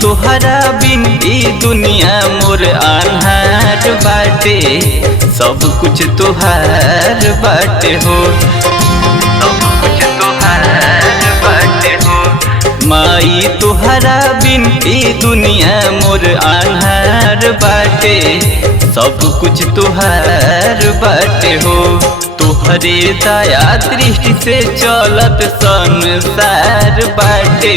तोहरा बिन ई दुनिया मोर अन्हार बाटे, सब कुछ तोहार बाटे हो, सब कुछ तोहार बाटे हो। माई तोहरा बिन ई दुनिया मोर अन्हार बाटे, सब कुछ तोहार बाटे हो। तोहरे दया दृष्टि से चलत संसार बाटे,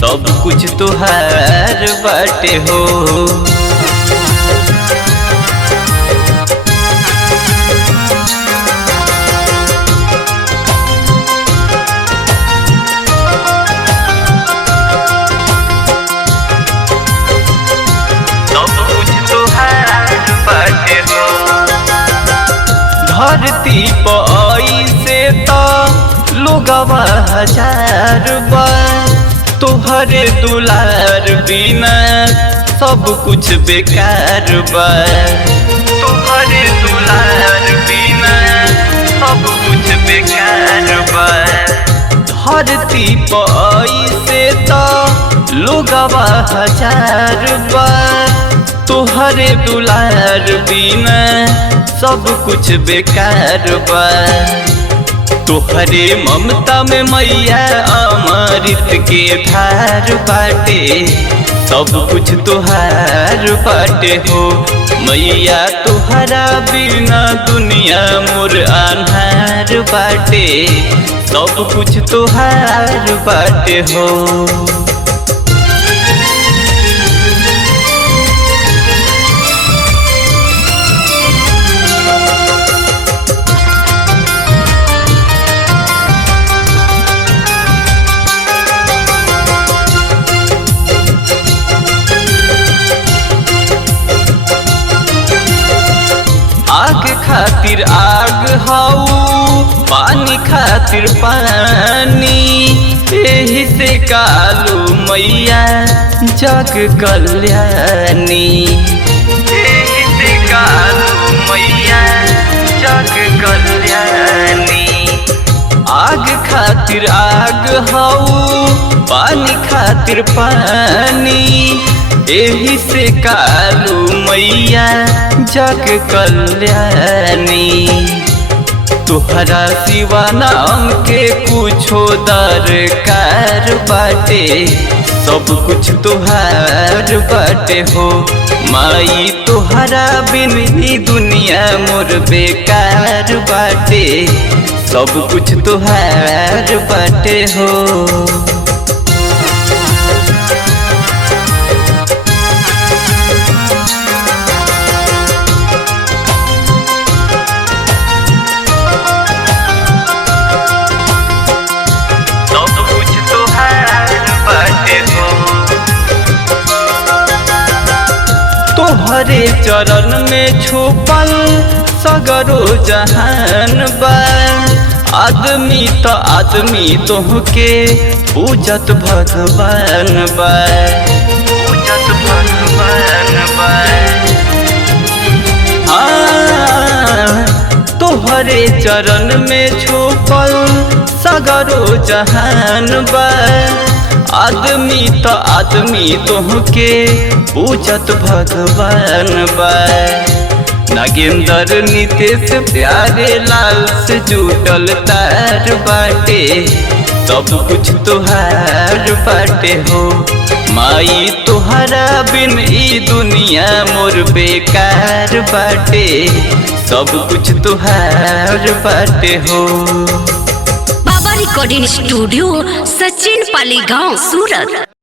सब कुछ तोहार बाटे हो। धरती पर से तो लोगवा हजार बार, तोहरे दुलार बिना सब कुछ बेकार बा, तोहरे दुलार बिना सब कुछ बेकार बा। धरती पर से तो लोगवा हजार बार, तोहरे दुलार बिना सब कुछ बेकार बा। तोहरे ममता में मैया अमृत के धार बाटे, सब कुछ तोहार बाटे हो। मैया तोहरा बिना दुनिया मोर अन्हार बाटे, सब कुछ तोहार बाटे हो। आग खातिर आग हाउ, पानी खातिर पानी, एही से कालू मैया जग कल्याणी, एही से कालू मैया जग कल्याणी। आग खातिर आग हाउ, पानी खातिर पानी, एही से कालू मैया जग कल्याणी। तोहरा सिवा नाम के कुछो दरकार बाटे, सब कुछ तोहार बाटे हो। माई तोहरा बिन ही दुनिया मोर बेकार बाटे, सब कुछ तोहार बाटे हो। तोहरे चरण में छुपल सगरो जहान बा, आदमी तो आदमी तोहके पूजत भगवान बा, पूजत भगवान बा। तोहरे चरण में छुपल सगरो जहान बा, आदमी तो आदमी तोहके पूजत भगवान बा। नागेंद्र नितेश प्यारे लाल से जुटल तार बाटे, सब कुछ तोहार बाटे हो। माई तोहरा बिन ई दुनिया मोर बेकार बाटे, सब कुछ तोहार बाटे हो। बाबा रिकॉर्डिंग स्टूडियो, सचिन पाली गांव, सूरत।